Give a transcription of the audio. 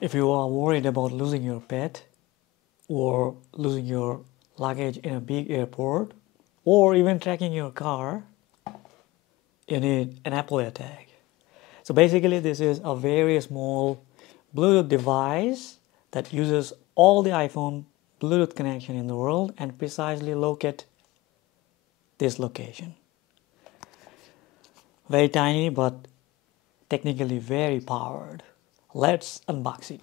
If you are worried about losing your pet or losing your luggage in a big airport or even tracking your car, you need an Apple AirTag. So basically this is a very small Bluetooth device that uses all the iPhone Bluetooth connection in the world and precisely locate this location. Very tiny but technically very powered. Let's unbox it.